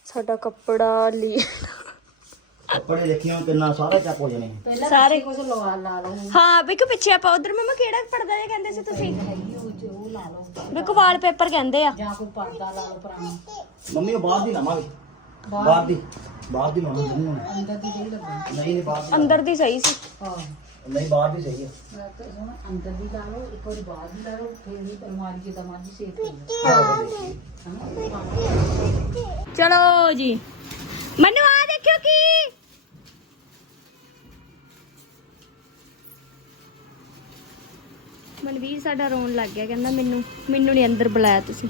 ਸਾਡਾ ਕੱਪੜਾ ਲੀ ਕੱਪੜੇ ਦੇਖਿਓ ਕਿੰਨਾ ਸਾਰਾ ਚੱਕ ਹੋ ਜਾਣੇ। ਸਾਰੇ ਕੁਝ ਲਵਾ ਲਾ ਲਓ ਹਾਂ ਬਿਕੂ ਪਿੱਛੇ ਆਪਾਂ ਉਧਰ ਮਮਾ ਕਿਹੜਾ ਪਰਦਾ ਇਹ ਕਹਿੰਦੇ ਸੀ ਤੁਸੀਂ? ਉਹ ਲਾ ਲਓ। ਬਿਕੂ ਵਾਲਪੇਪਰ ਕਹਿੰਦੇ ਆ। ਜਾਂ ਕੋਈ ਪਰਦਾ ਲਾ ਲਓ ਪੁਰਾਣਾ ਮੰਮੀ ਉਹ ਬਾਹਰ ਦੀ ਲਾਵਾਂਗੇ। ਬਾਹਰ ਦੀ? ਬਾਹਰ ਦੀ ਲਾਉਣੀ ਨਹੀਂ ਹੁਣ। ਅੰਦਰ ਦੀ ਜਿਹੜੀ ਲੱਗਣੀ ਨਹੀਂ ਨਹੀਂ ਬਾਹਰ ਦੀ ਅੰਦਰ ਦੀ ਸਹੀ ਸੀ। ਹਾਂ ਨਹੀਂ ਬਾਹਰ ਦੀ ਸਹੀ ਹੈ ਮੈਂ ਤਾਂ ਹੁਣ ਅੰਦਰ ਦੀ ਲਾ ਲਓ ਇੱਕ ਵਾਰੀ ਬਾਹਰ ਦੀ ਲਾ ਲਓ ਫਿਰ ਵੀ ਅਲਮਾਰੀ ਜਿੱਦਾਂ ਮਰਜ਼ੀ ਸੇਫ ਹੋ ਚਲੋ ਜੀ। ਮੈਨੂੰ ਆ ਦੇਖਿਓ ਕੀ? ਮਨਵੀਰ ਸਾਡਾ ਰੋਣ ਲੱਗ ਗਿਆ, ਕਹਿੰਦਾ ਮੈਨੂੰ ਮੈਨੂੰ ਨਹੀਂ ਅੰਦਰ ਬੁਲਾਇਆ ਤੁਸੀਂ।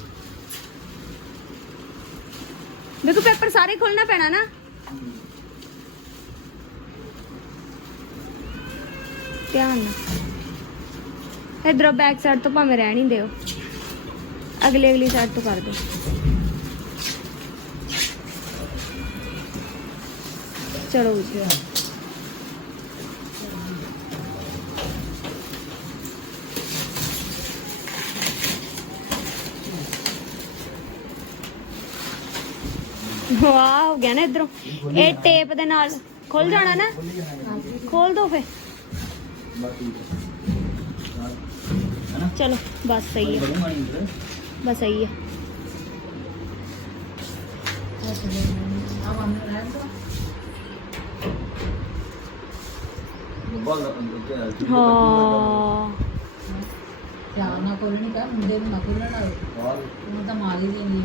ਦੇਖੋ, ਪੇਪਰ ਸਾਰੇ ਖੋਲਣਾ ਪੈਣਾ ਨਾ। ਧਿਆਨ ਨਾਲ। ਇਧਰੋਂ ਬੈਕ ਸਾਈਡ ਤੋਂ ਭਾਵੇਂ ਰਹਿਣ ਹੀ ਦਿਓ। ਅਗਲੀ ਅਗਲੀ ਸਾਈਡ ਤੋਂ ਕਰ ਦਿਓ। ਚਲੋ ਜੀ। ਵਾਹ, ਹੋ ਗਿਆ ਨਾ ਇਧਰੋਂ। ਇਹ ਟੇਪ ਦੇ ਨਾਲ। ਖੁੱਲ ਜਾਣਾ ਨਾ। ਖੋਲ ਦੋ ਫੇ ਚਲੋ, ਬਸ ਸਹੀ ਹੈ ਬਸ ਸਹੀ ਹੈ ਹਾਂ। ਧਿਆਨ ਨਾਲ ਖੋਲਣੀ ਕਰ ਮੁੰਡੇ ਨੂੰ ਨਾ ਖੋਲਣ ਆਓ ਉਹ ਤਾਂ ਮਾਰੀ ਦੀ ਨਹੀਂ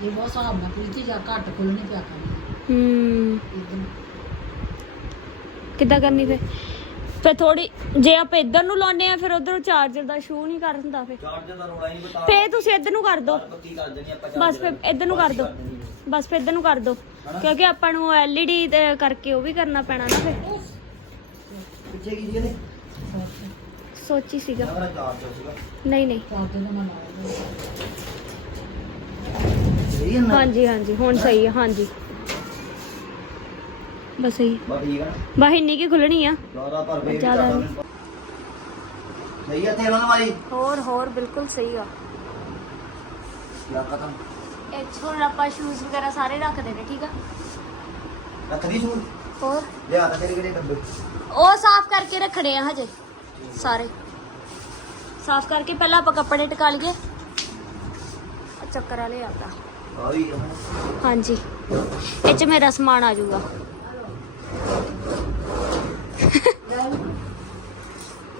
ਇਹ ਬਹੁਤ ਹਿਸਾਬ ਨਾਲ ਪ੍ਰੀਤੀ ਜਾਂ ਘੱਟ ਖੋਲਣੀ ਪਿਆ ਕਰਨੀ ਹੂੰ। ਇਦਾਂ ਕਿੱਦਾਂ ਕਰਨੀ ਫੇ ਫੇ ਥੋੜੀ ਜੇ ਆਪਾਂ ਇੱਧਰ ਨੂੰ ਲਾਉਨੇ ਆ ਫਿਰ ਉਧਰ ਚਾਰਜਰ ਦਾ ਸ਼ੋ ਨਹੀਂ ਕਰ ਹੁੰਦਾ ਫੇ ਚਾਰਜਰ ਦਾ ਰੋਲਾ ਹੀ ਨਹੀਂ ਬਤਾ ਫੇ ਤੁਸੀਂ ਇੱਧਰ ਨੂੰ ਕਰ ਦਿਓ ਕੀ ਕਰ ਦੇਣੀ ਆਪਾਂ ਬਸ ਫੇ ਇੱਧਰ ਨੂੰ ਕਰ ਦਿਓ ਬਸ ਫੇ ਇੱਧਰ ਨੂੰ ਕਰ ਦਿਓ ਕਿਉਂਕਿ ਆਪਾਂ ਨੂੰ ਐਲਈਡੀ ਕਰਕੇ ਉਹ ਵੀ ਕਰਨਾ ਪੈਣਾ ਨਾ ਫੇ ਪਿੱਛੇ ਕੀ ਜਿਹਨੇ ਸੋਚੀ ਸੀਗਾ। ਨਹੀਂ ਨਹੀਂ। ਚਾਰਜਰ ਦਾ ਸਹੀ ਹੈ ਨਾ? ਹਾਂਜੀ ਹਾਂਜੀ ਹੁਣ ਸਹੀ ਹੈ ਹਾਂਜੀ। ਬਸ ਸਹੀ। ਬਸ ਠੀਕ ਹੈ ਇੰਨੀ ਕੀ ਖੁੱਲਣੀ ਆ? ਜ਼ਿਆਦਾ ਪਰ ਵੇ ਜ਼ਿਆਦਾ ਨਹੀਂ। ਸਹੀ ਹੈ ਤੇਲ ਵਾਲੀ ਹੋਰ ਹੋਰ ਬਿਲਕੁਲ ਸਹੀ ਆ। ਯਾ ਹੁਣ ਆਪਾਂ ਸ਼ੂਜ਼ ਵਗੈਰਾ ਸਾਰੇ ਰੱਖਦੇ ਨੇ ਠੀਕ ਆ? ਰੱਖ ਦੀ ਸੂਟ ਹੋਰ? ਲਿਆ ਤਾਂ ਤੇਰੇ ਕਿਹੜੇ ਡੱਬੇ? ਉਹ ਸਾਫ਼ ਕਰਕੇ ਰੱਖਣੇ ਆ ਹਜੇ ਸਾਰੇ। ਸਾਫ਼ ਕਰਕੇ ਪਹਿਲਾਂ ਆਪਾਂ ਕੱਪੜੇ ਟਿਕਾ ਲਈਏ। ਆਹ ਚੱਕਰ ਵਾਲੇ ਆ ਹੈ ਹਾਂਜੀ। ਇਹ ਚ ਮੇਰਾ ਸਮਾਨ ਆ ਜਾਊਗਾ।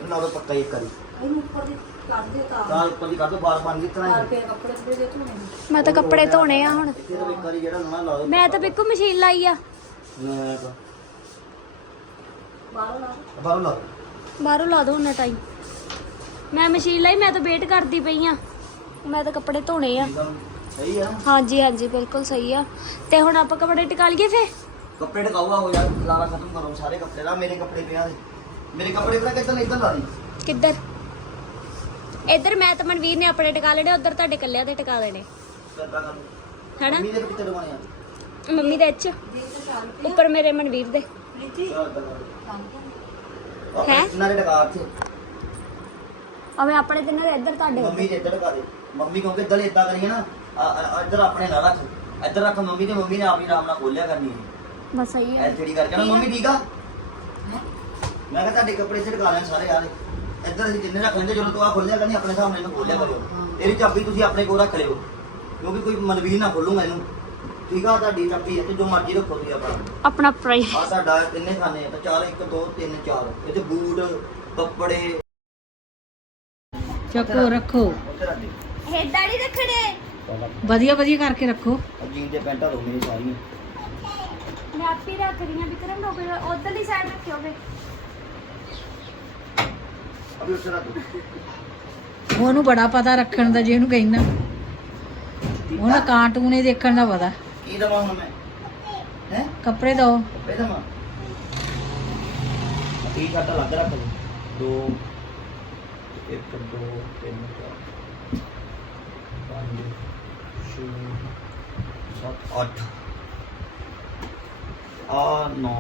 ਨਾ ਉਹ ਪੱਕਾ ਇੱਕ ਕਰੀ ਇਹਨੂੰ ਉੱਪਰ ਦੀ ਕਰ ਦੇ ਤਾਂ। ਨਾਲ ਉੱਪਰ ਦੀ ਕਰ ਦੋ ਬਾਰ ਬਣ ਗਈ ਤਰ੍ਹਾਂ ਹੀ? ਫਿਰ ਕੱਪੜੇ ਕੁਪੜੇ ਦੇ ਧੋਣੇ ਨੇ। ਮੈਂ ਤਾਂ ਕੱਪੜੇ ਧੋਣੇ ਆ ਹੁਣ। ਜਿਹੜਾ ਨਾ ਲਾ ਦੋ। ਮੈਂ ਤਾਂ ਬਿੱਕੂ ਮਸ਼ੀਨ ਲਾਈ ਆ। ਲਾ ਬਾਹਰੋਂ ਲਾ ਦੋ। ਉਹਨਾਂ ਟਾਈਮ ਮੈਂ ਮਸ਼ੀਨ ਲਾਈ ਮੈਂ ਤਾਂ ਵੇਟ ਕਰਦੀ ਪਈ ਆ। ਮੈਂ ਤਾਂ ਕੱਪੜੇ ਧੋਣੇ ਆ। ਸਹੀ ਹੈ ਹਾਂਜੀ ਹਾਂਜੀ ਬਿਲਕੁਲ ਸਹੀ ਆ। ਤੇ ਹੁਣ ਆਪਾਂ ਕੱਪੜੇ ਟਿਕਾ ਲਈਏ ਫੇ ਕੱਪੜੇ ਟਕਾਊਗਾ ਹੋ ਜਾ ਲਾਰਾ ਖਤਮ ਕਰੋ ਸਾਰੇ ਕੱਪੜੇ ਦਾ ਮੇਰੇ ਕੱਪੜੇ ਪਿਆ ਦੇ। ਮੇਰੇ ਕੱਪੜੇ ਪਤਾ ਕਿੱਦਾਂ ਇੱਧਰ ਲਾ ਦੀ। ਕਿੱਧਰ? ਇੱਧਰ ਮੈਂ ਤਾਂ ਮਨਵੀਰ ਨੇ ਆਪਣੇ ਟਿਕਾ ਲੈਣੇ ਉਧਰ ਤੁਹਾਡੇ ਕੱਲਿਆਂ ਦੇ ਟਿਕਾ ਕਰ ਹੈਨਾ? ਮੇਰੇ ਕਿੱਥੇ ਲਵਾਣੇ ਆ? ਮੰਮੀ ਦੇ ਇੱਚ। ਉੱਪਰ ਮੇਰੇ ਮਨਵੀਰ ਦੇ। ਹੈਂ? ਨਾਲੇ ਟਕਾ ਇੱਥੇ। ਅਵੇ ਆਪਣੇ ਤੇ ਨਾਲ ਇੱਧਰ ਤੁਹਾਡੇ ਮੰਮੀ ਦੇ ਇੱਧਰ ਟਕਾ ਦੇ। ਮੰਮੀ ਕਹੋਗੇ ਦਲ ਇਦਾਂ ਕਰੀਏ ਨਾ ਆ- ਆ- ਇੱਧਰ ਆਪਣੇ ਨਾਲ ਰੱਖ। ਇੱਧਰ ਰੱਖ ਮੰਮੀ ਤੇ ਮੰਮੀ ਨੇ ਆਪ ਹੀ ਆਰਾਮ ਨਾਲ ਖੋਲਿਆ ਕਰਨੀ ਹੈ। ਬਸ ਸਹੀ ਹੈ। ਐਲਸੀਡੀ ਕਰਕੇ ਨਾ ਮੰਮੀ ਠੀਕ ਆ? ਮੈਂ ਕਿਹਾ ਤੁਹਾਡੇ ਕੱਪੜੇ ਛਡਕਾ ਲੈਣ ਸਾਰੇ ਯਾਰ ਇੱਧਰ ਅਸੀਂ ਜਿੰਨੇ ਰੱਖ ਲੈਂਦੇ ਜਦੋਂ ਤੋਂ ਆ ਖੋਲਿਆ ਕਰਨੀ ਆਪਣੇ ਨਾਲ ਇਹਨੂੰ ਖੋਲਿਆ ਕਰਿਓ। ਇਹਦੀ ਚਾਬੀ ਤੁਸੀਂ ਆਪਣੇ ਕੋਲ ਰੱਖ ਲਿਓ ਕਿਉਂਕਿ ਕੋਈ ਮਨਵੀਰ ਨਾ ਖੋਲੂਗਾ ਇਹਨੂੰ ਠੀਕ ਆ ਤੁਹਾਡੀ ਚਾਬੀ ਹੈ ਤੇ ਜੋ ਮਰਜ਼ੀ ਰੱਖੋ ਤੁਸੀਂ ਆਪਣਾ। ਆਪਣਾ ਪ੍ਰਾਈਸ ਆ ਤੁਹਾਡਾ ਤਿੰਨੇ ਖਾਨੇ ਆ ਤਾਂ ਚਾਰ 1 2 3 4 ਇਹ ਤੇ ਬੂਟ ਕੱਪੜੇ। ਚੱਕੋ ਰੱਖੋ। ਉੱਥੇ ਰੱਖ ਦੇ ਏਦਾਂ ਨਹੀਂ ਰੱਖਣੇ। ਵਧੀਆ ਵਧੀਆ ਕਰਕੇ ਰੱਖੋ। ਜੀਨ ਦੇ ਪੈਂਟਾਂ ਦੋ ਮੇਰੀ ਸਾਰੀਆਂ। ਮੈਂ ਆਪੇ ਰੱਖ ਰਹੀ ਹਾਂ ਵਿਕਰਮ ਰੋਕ ਉਧਰਲੀ ਸਾਈਡ ਰੱਖਿਓ ਵੇ। ਅਭੀ ਰੱਖ। ਉਹਨੂੰ ਬੜਾ ਪਤਾ ਰੱਖਣ ਦਾ ਜੇ ਉਹਨੂੰ ਕਹਿੰਦਾ। ਉਹਨਾਂ ਕਾਰਟੂਨੇ ਦੇਖਣ ਦਾ ਪਤਾ। ਕੀ ਦਵਾਂ ਹੁਣ ਮੈਂ? ਹੈ? ਕੱਪੜੇ ਦੋ। ਕੱਪੜੇ ਦਵਾਂ? ਟੀ ਸ਼ਰਟ ਲੱਗ ਰੱਖ ਦੇ। ਦੋ ਇੱਕ ਦੋ ਤਿੰਨ ਚਾਰ ਪੰਜ ਛੇ ਸੱਤ ਅੱਠ। ਆ ਨੌ।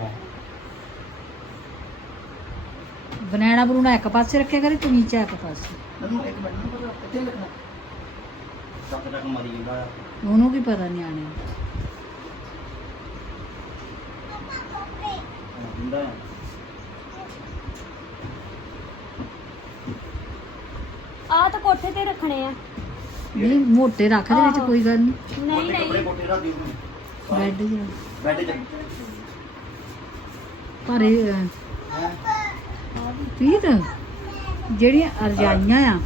ਬਨਾਣਾ ਬਰੂਣਾ ਇੱਕ ਪਾਸੇ ਰੱਖਿਆ ਕਰੇ ਤੂੰ ਨੀਚੇ ਇੱਕ ਪਾਸੇ। ਮੈਨੂੰ ਇੱਕ ਮਿੰਟ ਨਾ ਪਤਾ ਕਿੱਥੇ ਲਿਖਣਾ ਤੱਕ ਤੱਕ ਮਾਰੀ ਜਾਂਦਾ ਉਹਨੂੰ ਕੀ ਪਤਾ ਨਿਆਣੇ। ਹੁੰਦਾ ਆ। ਆ ਤਾਂ ਕੋਠੇ ਤੇ ਰੱਖਣੇ ਆ। ਨਹੀਂ ਮੋਟੇ ਰੱਖ ਦੇ ਵਿੱਚ ਕੋਈ ਗੱਲ ਨਹੀਂ। ਨਹੀਂ ਨਹੀਂ। ਕੋਠੇ ਰੱਖ ਦਿਓ ਬੈੱਡ ਜਿਹਾ। ਬੈੱਡ 'ਚ ਪਰ ਇਹ ਹੈਂ? ਪ੍ਰੀਤ ਜਿਹੜੀਆਂ ਅਰਜਾਈਆਂ ਆ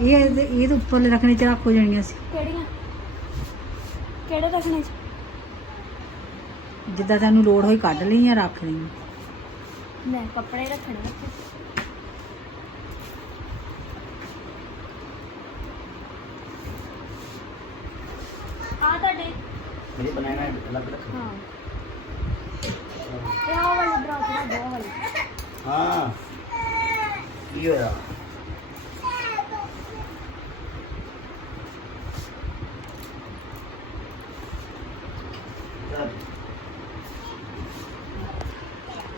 ਇਹ ਇਹਦੇ ਇਹਦੇ ਉੱਪਰਲੇ ਰੱਖਣੇ ਚ ਰੱਖ ਹੋ ਜਾਣੀਆਂ ਸੀ। ਕਿਹੜੀਆਂ? ਕਿਹੜੇ ਰੱਖਣੇ ਚ? ਜਿੱਦਾਂ ਤੈਨੂੰ ਲੋੜ ਹੋਈ ਕੱਢ ਲਈ ਜਾਂ ਰੱਖ ਲਈ ਮੈਂ ਕੱਪੜੇ ਰੱਖਣੇ ਉੱਥੇ ਆ ਤੁਹਾਡੇ। ਮੇਰੇ ਬਣਾਣਾ ਅਲੱਗ ਰੱਖ ਹਾਂ। ਇਹ ਆ ਵਾਲੀ ਬਰਾਤ ਦਾ ਦੋ ਵਾਲੀ ਹਾਂ। ਕੀ ਹੋਇਆ?